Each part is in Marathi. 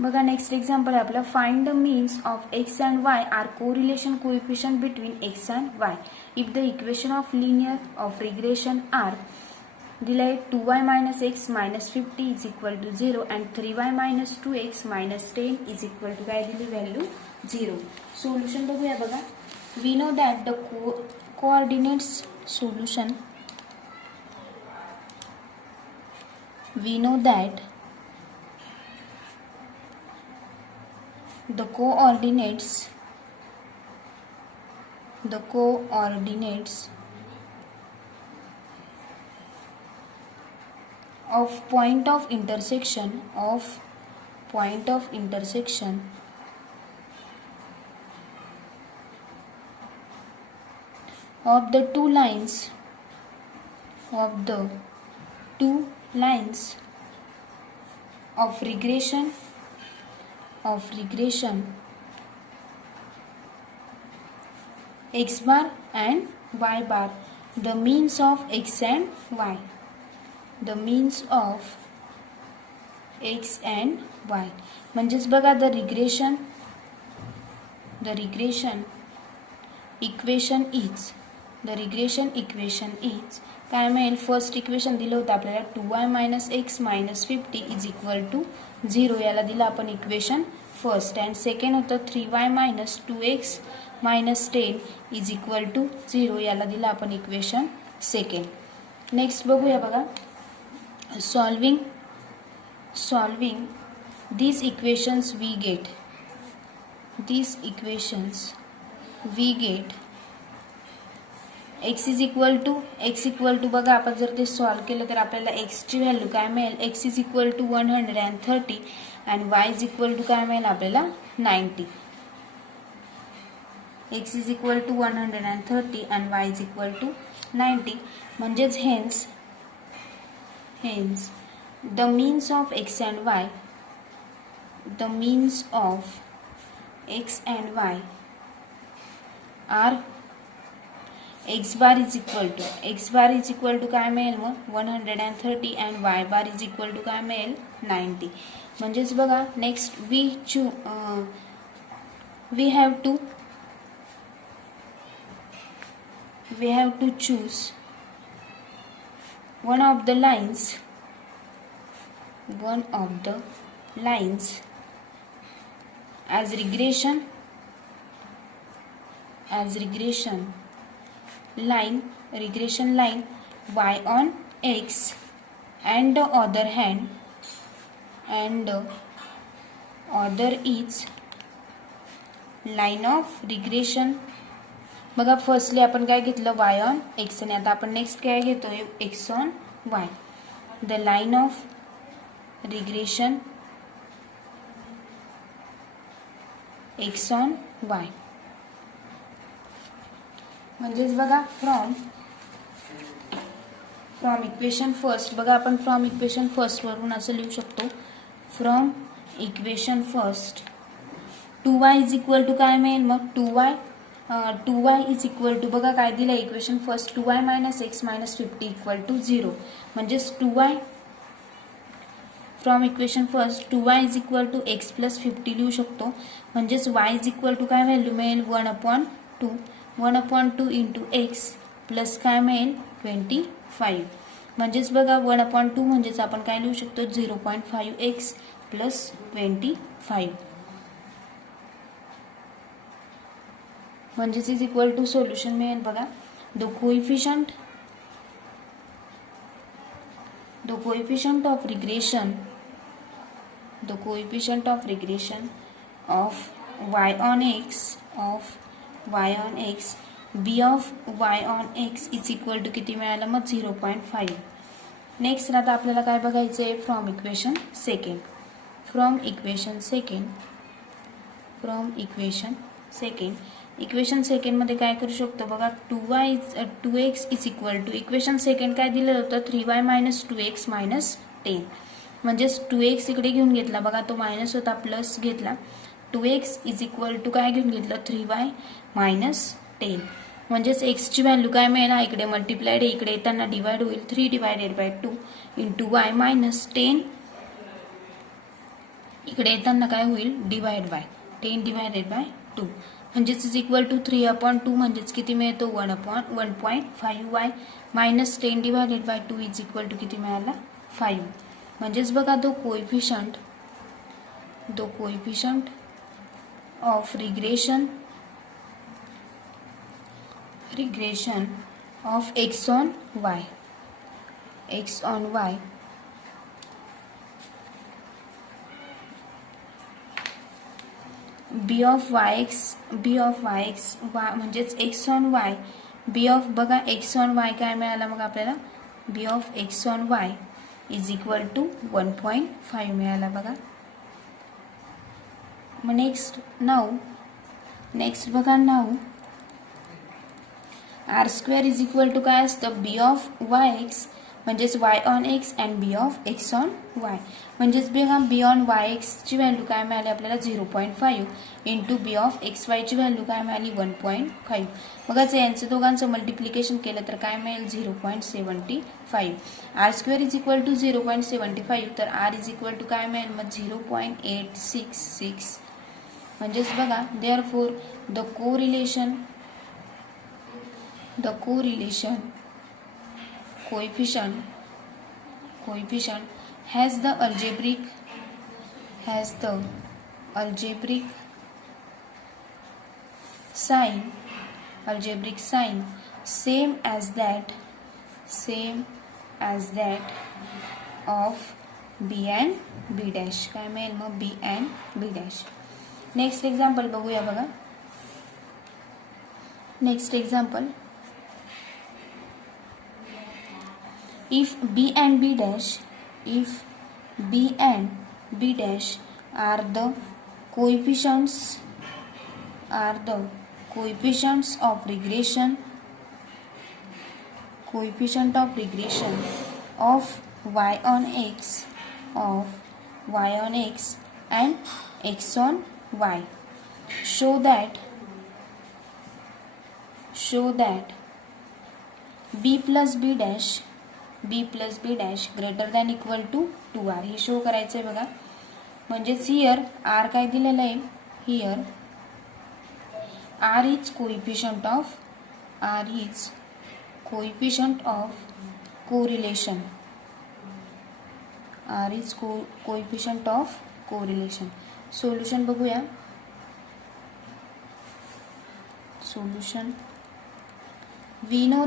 बघा नेक्स्ट एक्झाम्पल आहे आपलं find the means of x and y r correlation coefficient between x and y if the equation of linear of regression are दिलं आहे 2y minus x minus 50 is equal to 0 and 3y minus 2x minus 10 is equal to काय दिली व्हॅल्यू 0. सोल्युशन बघूया बघा. We know that the coordinates solution we know that the coordinates of point of intersection of the two lines of regression x bar and y bar, the means of x and y, म्हणजेच बघा the regression equation is काय मिळेल. फर्स्ट इक्वेशन दिलं होतं आपल्याला 2y minus x minus 50 is equal to 0, याला दिलं आपण इक्वेशन फर्स्ट. अँड सेकंड होतं 3y minus 2x minus 10 is equal to 0, याला दिलं आपण इक्वेशन सेकंड. नेक्स्ट बघूया बघा. Solving these equations we get x is equal to बघा आपण जर ते सॉल्व केलं तर आपल्याला x ची व्हॅल्यू काय मिळेल. x is equal to 130 and y is equal to काय मिळेल आपल्याला 90. x is equal to 130 and y is equal to 90, म्हणजेच hence the means of x and y are x bar is equal to काय मिळेल मग 130 and y bar is equal to काय मिळेल 90. म्हणजेच बघा next we have to choose one of the lines as regression line y on x, and the other is line of regression. बघा फर्स्टली आपण काय घेतलं y on x, आणि आता आपण नेक्स्ट काय घेतोय x on y. The line of regression x on y, म्हणजेच बघा फ्रॉम इक्वेशन फर्स्ट, बघा आपण फ्रॉम इक्वेशन फर्स्ट वरून असं लिहू शकतो. From equation first 2y is equal to काय मिळेल मग 2y इज इक्वल टू बघा काय दिलं equation first 2y minus x minus 50 equal to 0, म्हणजेच 2y from equation first 2y is equal to x plus 50 लिहू शकतो. म्हणजेच y इज इक्वल टू काय व्हॅल्यू मिळेल 1/2 इंटू एक्स प्लस काय मिळेल 25. म्हणजेच बघा 1/2 म्हणजेच आपण काय लिहू शकतो 0.5x प्लस 25, म्हणजेच इज इक्वल टू सोल्युशन मिळेल बघा. The coefficient of regression of y on x b of y on x is equal to किती मिळालं मग 0.5. नेक्स्ट आता आपल्याला काय बघायचं आहे from equation second. Equation second मध्ये काय करू शकतो बघा 2x is equal to equation second काय दिलं होतं 3y मायनस 2x मायनस 10, म्हणजेच 2x इकडे घेऊन घेतला बघा तो मायनस होता प्लस घेतला 2x इज इक्वल टू काय घेऊन घेतलं 3y मायनस 10, म्हणजेच x ची व्हॅल्यू काय मिळेल इकडे मल्टिप्लाइड इकडे येताना डिवाइड होईल 3/2 इंटू y मायनस 10 इकडे येताना काय होईल, डिवाइड बाय 10 डिवायडेड बाय 2 म्हणजेच इज इक्वल टू 3/2 म्हणजेच किती मिळतो 1/1.5y minus 10 divided by 2 is equal to किती मिळाला 5. म्हणजेच बघा तो coefficient of regression of x on y b of yx म्हणजेच x on y b of बघा x on y काय मिळाला मग आपल्याला b of x on y is equal to 1.5 मिळाला बघा. मग नेक्स्ट बघा now R square is equal to काय असतं बी ऑफ वाय एक्स म्हणजेच Y on X and B of X on Y म्हणजेच बघा बी ऑन वाय एक्सची व्हॅल्यू काय मिळाली आपल्याला 0.5 इंटू बी ऑफ एक्स वायची व्हॅल्यू काय मिळाली 1.5. बघायचं यांचं दोघांचं मल्टिप्लिकेशन केलं तर काय मिळेल 0.75. R square is equal to 0.75 तर आर इज इक्वल टू काय मिळेल मग 0.866 म्हणजेच बघा therefore the correlation coefficient has the algebraic sign same as that of b and b dash काय मिळेल मग b and b dash. Next example बघूया बघा. Next example if b and b dash are the coefficients of regression of y on x and x on y, show that b plus b dash greater than equal to 2r हे शो करायचं आहे बघा. म्हणजेच हियर r काय दिलेलं आहे here r is coefficient of correlation. Solution बघूया. Solution we know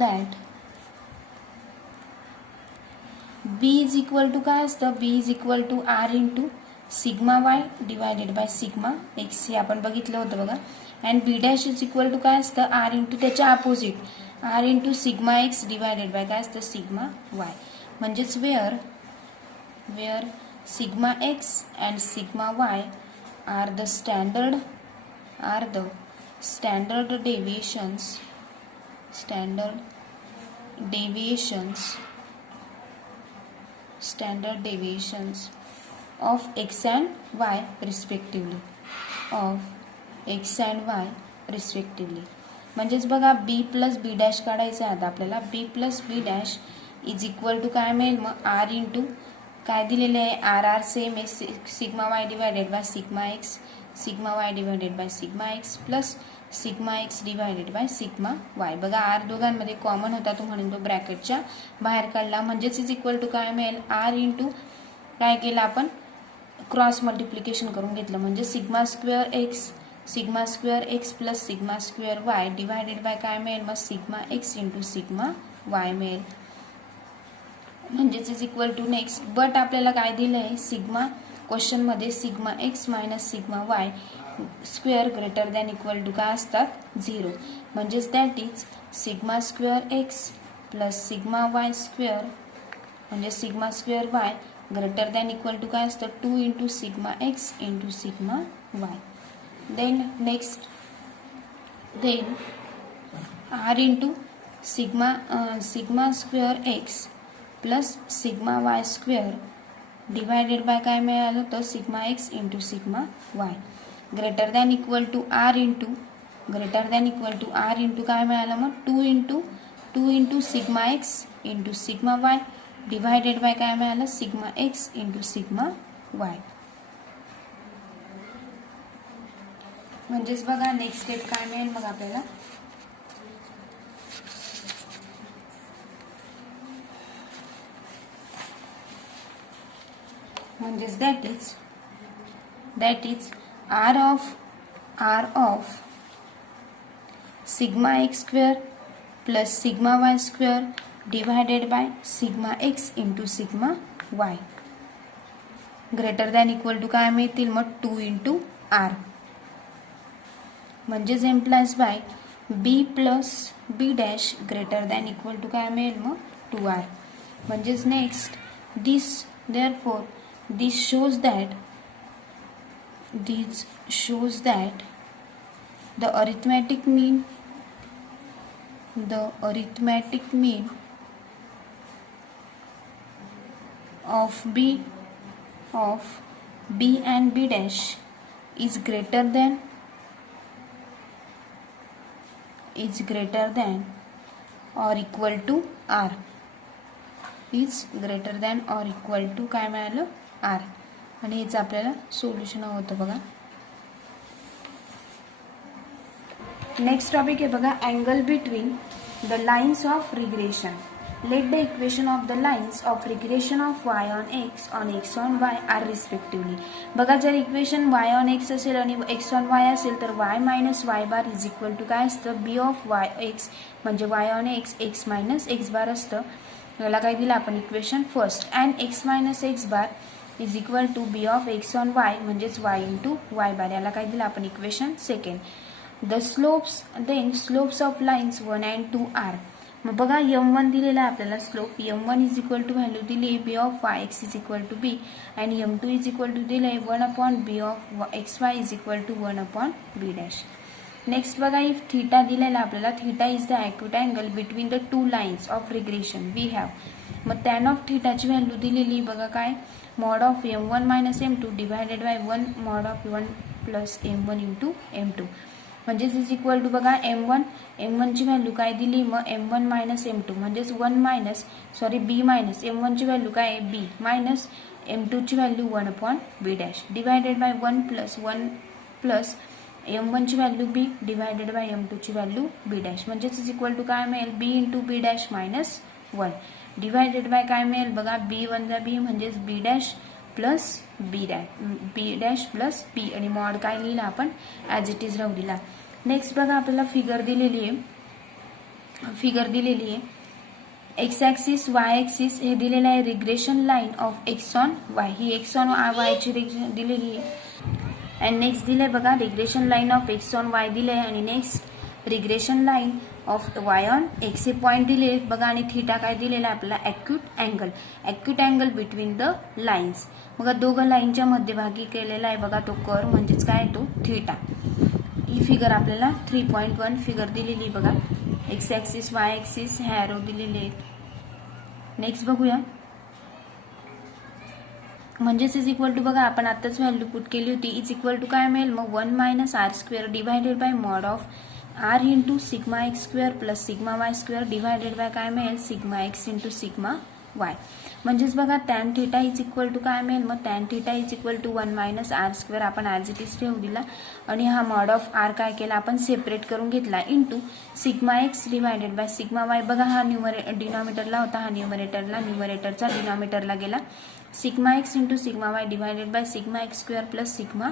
that b is equal to काय असतं b is equal to r into sigma y divided by sigma x हे आपण बघितलं होतं बघा. and b dash is equal to काय असतं r into त्याच्या opposite r into sigma x divided by काय असतं sigma y म्हणजेच where sigma x and sigma y are the standard deviations of x and y respectively म्हणजेच बघा b प्लस b डॅश काढायचं आहे आता आपल्याला. b plus b dash is equal to काय मिळेल मग r इंटू काय दिलेले आहे r सेम आहे sigma y divided by sigma y divided by sigma x plus sigma x divided by sigma y. बघा r दोघांमध्ये कॉमन होता तो म्हणून तो ब्रॅकेटच्या बाहेर काढला म्हणजेच इज इक्वल टू काय मिळेल r इंटू काय केलं आपण क्रॉस मल्टिप्लिकेशन करून घेतलं म्हणजे sigma square x plus sigma square Y divided by काय मिळेल मग sigma x into sigma Y मिळेल म्हणजेच is equal to next. But आपल्याला काय दिलं आहे सिग्मा क्वेश्चनमध्ये sigma X minus sigma Y square greater than equal to काय असतात 0 म्हणजेच that is sigma square x plus sigma Y square म्हणजे sigma square Y greater than equal to काय असतं 2 into sigma x into sigma y. Then next r into sigma square x plus sigma Y square divided by काय मिळालं तर sigma x into sigma y greater than equal to r into काय मिळालं मग 2 into sigma x into sigma y divided by काय मिळालं sigma x into sigma y. म्हणजेच बघा नेक्स्ट स्टेप काय मिळेल मग आपल्याला म्हणजेच that is r of sigma x square plus sigma Y square divided by sigma x into sigma y greater than equal to काय मिळतील मग 2 इंटू आर. म्हणजेच implies by b plus b dash greater than equal to काय मिळेल मग 2r. म्हणजेच next therefore this shows that the arithmetic mean of b and b dash is greater than or equal to r. is greater than or equal to काय मिळालं r. आणि हेच आपल्याला सोल्युशन होतं बघा. नेक्स्ट टॉपिक आहे बघा angle between the lines of regression. Let the equation of the lines of regression of y on x on y are respectively. बघा जर इक्वेशन y on x असेल आणि x on y असेल तर y minus y bar is equal to काय असतं b ऑफ y x म्हणजे y on x x minus x bar असतं. याला काय दिलं आपण equation first and x minus x bar is equal to b of x on y म्हणजेच y इंटू y बार. याला काय दिलं आपण equation second. The slopes of lines 1 and 2 are. मग बघा m1 दिलेला आहे आपल्याला slope m1 is equal to value दिली b of y x is equal to b and m2 is equal to दिले 1 upon b of x y is equal to 1 upon b dash. Next बघा इफ थीटा दिलेला आपल्याला theta is the acute angle between the two lines of regression we have. मग टॅन ऑफ थीटाची व्हॅल्यू दिलेली बघा काय mod of m1 minus m2 divided by 1 mod of 1 plus m1 into m2 म्हणजेच इज इक्वल टू बघा m1 ची व्हॅल्यू काय दिली मग m1 मायनस m2 म्हणजेच b मायनस m1 ची व्हॅल्यू काय b मायनस m2 ची value 1 upon b dash divided by 1 plus m1 ची value b divided by m2 ची व्हॅल्यू b डॅश म्हणजेच इज इक्वल टू काय मिळेल b into b dash minus 1 divided by काय मिळेल बघा b वन जा b म्हणजेच b dash plus b dash plus b आणि मॉड काय लिहिला आपण ॲज इट इज राहू दिला. नेक्स्ट बघा आपल्याला फिगर दिलेली आहे एक्स ॲक्सिस वाय ॲक्सिस हे दिलेलं आहे regression line of X on Y. He x on Y ची दिलेली आहे अँड नेक्स्ट दिले बघा regression line of X on Y दिले आणि next regression line of Y on x हे पॉईंट दिले बघा आणि थीटा काय दिलेला आहे आपल्याला acute angle between the lines. बघा दोघं लाईनच्या मध्यभागी केलेला आहे बघा तो कर्व म्हणजेच काय तो थीटा. ही फिगर आपल्याला 3.1 फिगर दिलेली बघा एक्स ॲक्सिस वाय ॲक्सिस हे ॲरो दिलेले आहेत. नेक्स्ट बघूया म्हणजेच इज इक्वल टू बघा आपण आताच व्हॅल्यू पुट केली होती इज इक्वल टू काय मिळेल मग 1 minus r square divided by mod of r into sigma x square plus sigma Y square divided by काय मिळेल sigma x into sigma y. म्हणजेच बघा tan theta is equal to काय मिळेल मग tan theta is equal to 1 minus r square आपण ॲज इट इज ठेवू दिला आणि हा मॉड ऑफ आर काय केला आपण सेपरेट करून घेतला into sigma x divided by sigma y. बघा हा डिनॉमिनेटरला होता हा न्यूमरेटरचा डिनॉमिनेटरला गेला sigma x into sigma y divided by sigma x square plus sigma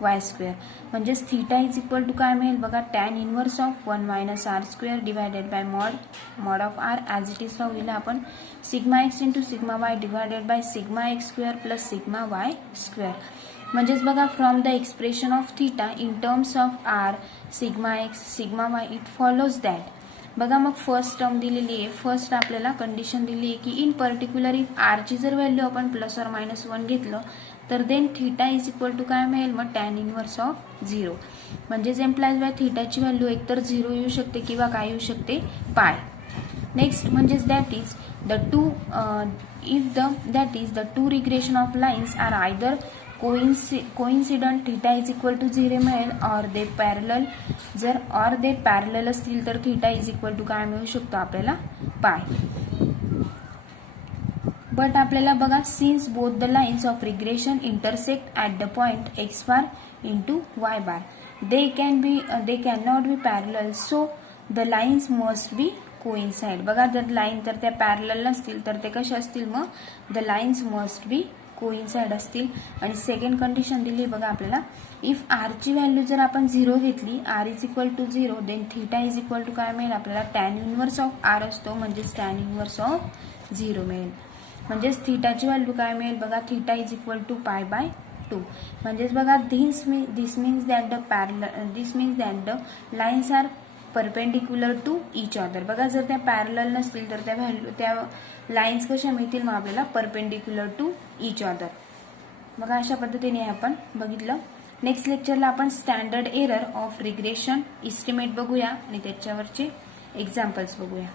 Y square. म्हणजेच थीटा इज इक्वल टू काय मिळेल बघा tan inverse of 1 minus r square divided by mod of r as it is राहू दिला आपण sigma x into sigma y divided by sigma x square plus sigma Y square. म्हणजेच बघा from the expression of theta in terms of r sigma x sigma y it follows that. बघा मग फर्स्ट टर्म दिलेली आहे फर्स्ट आपल्याला कंडिशन दिली आहे की इन पर्टिक्युलर इफ आरची जर व्हॅल्यू आपण प्लस और मायनस 1 घेतलं तर then theta is equal to काय मिळेल मग टॅन इनवर्स ऑफ 0. म्हणजेच एम्प्लाइज बाय थीटाची व्हॅल्यू एकतर 0 येऊ शकते किंवा काय येऊ शकते पाय. नेक्स्ट म्हणजेच that is the two regression of lines are either coincident theta is equal to 0 मिळेल ऑर दे पॅरलल. जर ऑर दे पॅरलल असतील तर थीटा इज इक्वल टू काय मिळू शकतो आपल्याला पाय. बट आपल्याला बघा since both the lines of regression intersect at the point x bar into Y bar they can not be parallel so the lines must be coincide. बघा जर लाईन तर त्या पॅरलल नसतील तर ते कसे असतील मग the lines must be coincide असतील. आणि सेकंड कंडिशन दिली बघा आपल्याला इफ आरची व्हॅल्यू जर आपण 0 घेतली r is equal to 0 then theta is equal to काय मिळेल आपल्याला टॅन इनवर्स ऑफ आर असतो म्हणजेच टॅन इनवर्स ऑफ 0 मिळेल. म्हणजेच थीटाची व्हॅल्यू काय मिळेल बघा theta is equal to pi by 2. म्हणजेच बघा this means that the lines are perpendicular to each other. बघा जर त्या पॅरलल नसतील तर त्या लाईन्स कशा मिळतील मग आपल्याला परपेंडिक्युलर टू इच अदर. बघा अशा पद्धतीने आपण बघितलं. नेक्स्ट लेक्चरला आपण standard error of regression estimate बघूया आणि त्याच्यावरचे एक्झाम्पल्स बघूया.